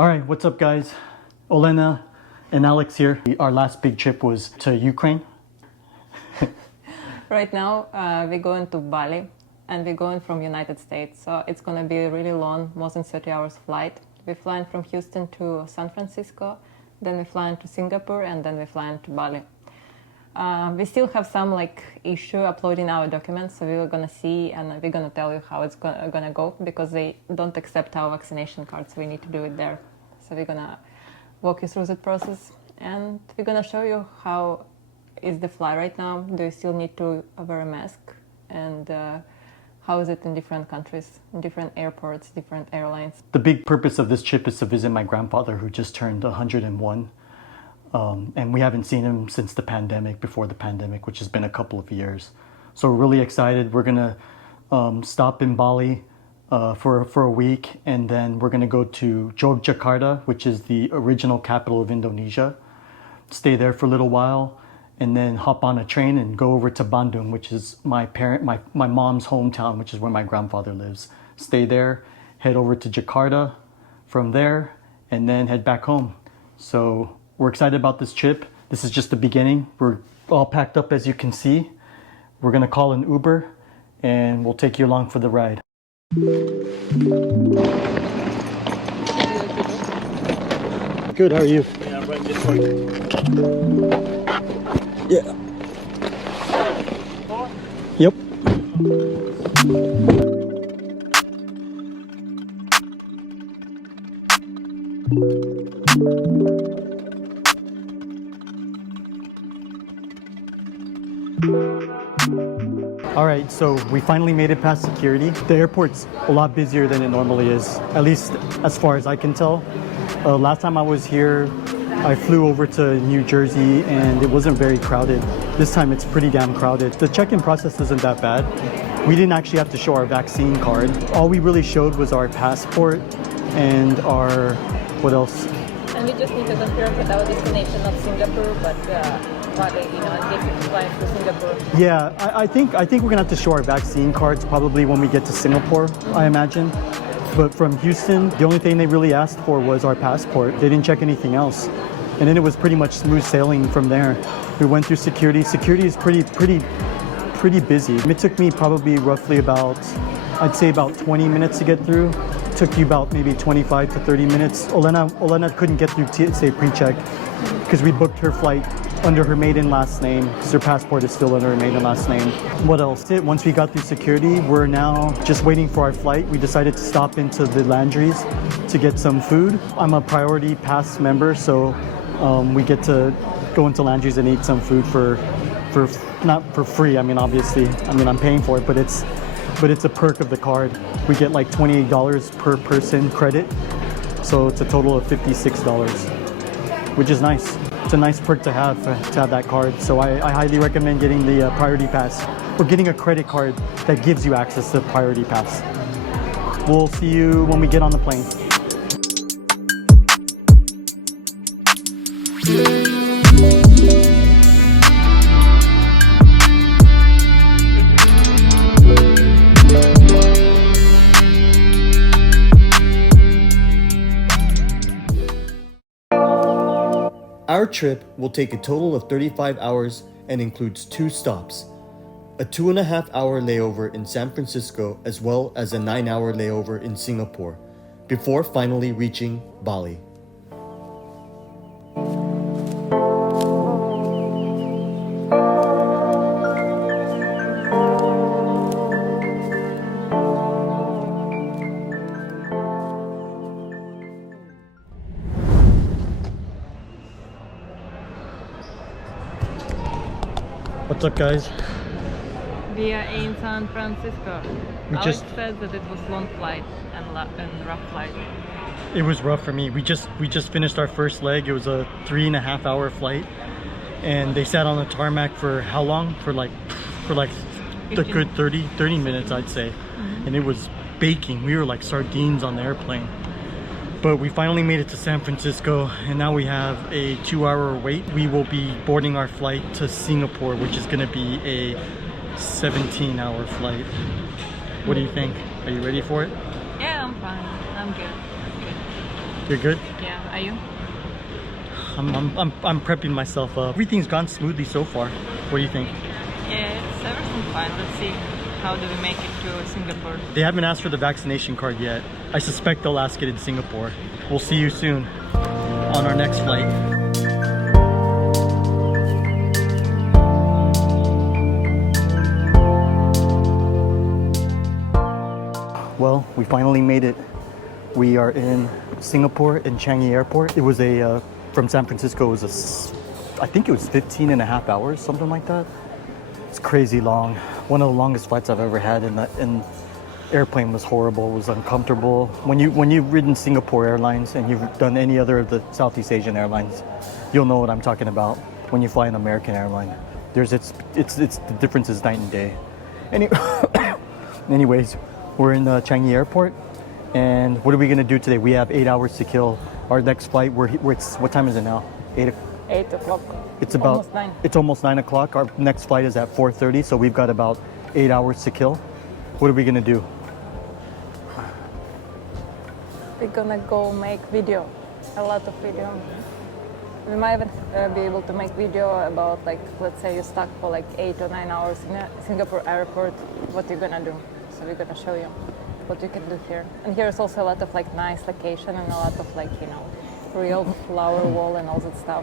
All right, what's up guys? Olena and Alex here. Our last big trip was to Ukraine. Right now, we're going to Bali and we're going from United States. So it's going to be a really long, more than 30 hours flight. We're flying from Houston to San Francisco, then we're flying to Singapore, and then we're flying to Bali. We still have some issue uploading our documents, so we're gonna see and we're gonna tell you how it's gonna go, because they don't accept our vaccination cards. We need to do it there. So we're gonna walk you through that process, and we're gonna show you how is the flight right now. Do you still need to wear a mask, and how is it in different countries, in different airports, different airlines. The big purpose of this trip is to visit my grandfather, who just turned 101. And we haven't seen him since the pandemic, before the pandemic, which has been a couple of years. So we're really excited. We're gonna stop in Bali for a week, and then we're gonna go to Yogyakarta, which is the original capital of Indonesia. Stay there for a little while, and then hop on a train and go over to Bandung, which is my mom's hometown, which is where my grandfather lives. Stay there, head over to Jakarta from there, and then head back home. So we're excited about this trip. This is just the beginning. We're all packed up, as you can see. We're gonna call an Uber and we'll take you along for the ride. Good, how are you? Yeah, I'm right this way. Yeah. Yep. All right, so we finally made it past security. The airport's a lot busier than it normally is, at least as far as I can tell. Last time I was here, I flew over to New Jersey and it wasn't very crowded. This time it's pretty damn crowded. The check-in process isn't that bad. We didn't actually have to show our vaccine card. All we really showed was our passport and our, what else? And we just need to confirm that our destination, not Singapore, but Bali, in case it's flying to Singapore. Yeah, I think we're gonna have to show our vaccine cards probably when we get to Singapore, I imagine. But from Houston, the only thing they really asked for was our passport. They didn't check anything else. And then it was pretty much smooth sailing from there. We went through security. Security is pretty busy. It took me probably roughly about, I'd say about 20 minutes to get through. It took you about maybe 25 to 30 minutes. Olena couldn't get through TSA pre-check because we booked her flight under her maiden last name, because her passport is still under her maiden last name. What else? Once we got through security, we're now just waiting for our flight. We decided to stop into the Landry's to get some food. I'm a Priority Pass member, so we get to go into Landry's and eat some food for not for free. I mean, obviously, I'm paying for it, but it's a perk of the card. We get like $28 per person credit, so it's a total of $56, which is nice. It's a nice perk to have that card. So I highly recommend getting the Priority Pass, or getting a credit card that gives you access to Priority Pass. We'll see you when we get on the plane. Our trip will take a total of 35 hours and includes 2 stops. A 2.5-hour layover in San Francisco, as well as a 9-hour layover in Singapore, before finally reaching Bali. What's up, guys? We are in San Francisco. Alex said that it was long flight and rough flight. It was rough for me. We just finished our first leg. It was a 3.5-hour flight, and they sat on the tarmac for how long? For like a good 30 minutes, I'd say. And it was baking. We were like sardines on the airplane. But we finally made it to San Francisco, and now we have a 2-hour wait. We will be boarding our flight to Singapore, which is gonna be a 17-hour flight. What do you think? Are you ready for it? Yeah, I'm fine. I'm good. You're good? Yeah, are you? I'm prepping myself up. Everything's gone smoothly so far. What do you think? Yeah, it's everything fine. Let's see. How do we make it to Singapore? They haven't asked for the vaccination card yet. I suspect they'll ask it in Singapore. We'll see you soon on our next flight. Well, we finally made it. We are in Singapore in Changi Airport. It was from San Francisco, it was I think it was 15 and a half hours, something like that. It's crazy long. One of the longest flights I've ever had, and the airplane was horrible. It was uncomfortable. When you've ridden Singapore Airlines and you've done any other of the Southeast Asian airlines, you'll know what I'm talking about. When you fly an American airline, the difference is night and day. Anyways, we're in Changi Airport, and what are we gonna do today? We have 8 hours to kill. Our next flight, what time is it now? 8 o'clock. It's about almost 9. It's almost 9 o'clock. Our next flight is at 4:30, so we've got about 8 hours to kill. What are we gonna do? We're gonna go make video, a lot of video. We might even be able to make video about, like, let's say you're stuck for like 8 or 9 hours in a Singapore airport, what you're gonna do. So we're gonna show you what you can do here. And here's also a lot of like nice location and a lot of like, you know, real flower wall and all that stuff.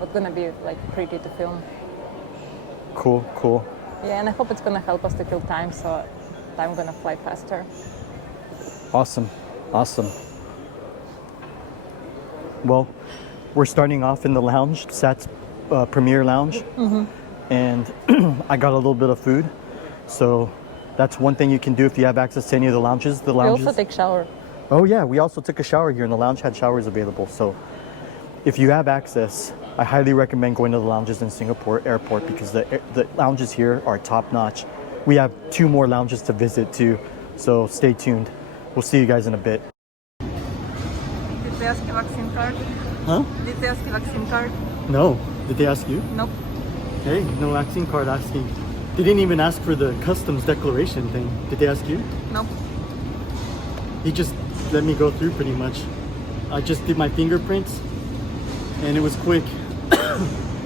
It's gonna be like pretty to film. Cool. Yeah, and I hope it's gonna help us to kill time, so time gonna fly faster. Awesome. Well, we're starting off in the lounge, Sat's Premier Lounge, and I got a little bit of food. So that's one thing you can do if you have access to any of the lounges. We also take shower. Oh yeah, we also took a shower here, and the lounge had showers available. So if you have access, I highly recommend going to the lounges in Singapore Airport, because the lounges here are top notch. We have 2 more lounges to visit too, so stay tuned. We'll see you guys in a bit. Did they ask you vaccine card? Huh? Did they ask you vaccine card? No. Did they ask you? Nope. Hey, no vaccine card asking. They didn't even ask for the customs declaration thing. Did they ask you? Nope. He just let me go through pretty much. I just did my fingerprints, and it was quick.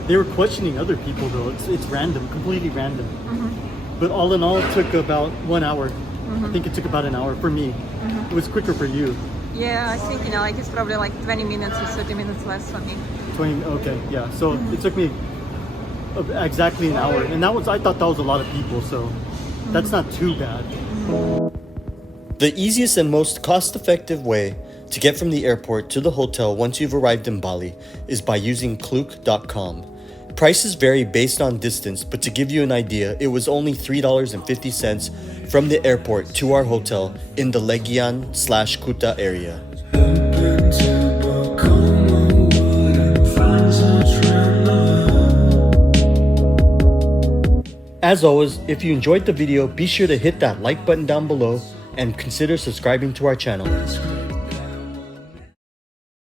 They were questioning other people though. It's random, completely random. But all in all, it took about 1 hour. I think it took about an hour for me. It was quicker for you. Yeah, I think, you know, like it's probably like 20 minutes or 30 minutes less for me. 20, okay, yeah. So it took me exactly an hour. And I thought that was a lot of people, so that's not too bad. The easiest and most cost-effective way to get from the airport to the hotel once you've arrived in Bali is by using Klook.com. Prices vary based on distance, but to give you an idea, it was only $3.50 from the airport to our hotel in the Legian/Kuta area. As always, if you enjoyed the video, be sure to hit that like button down below and consider subscribing to our channel.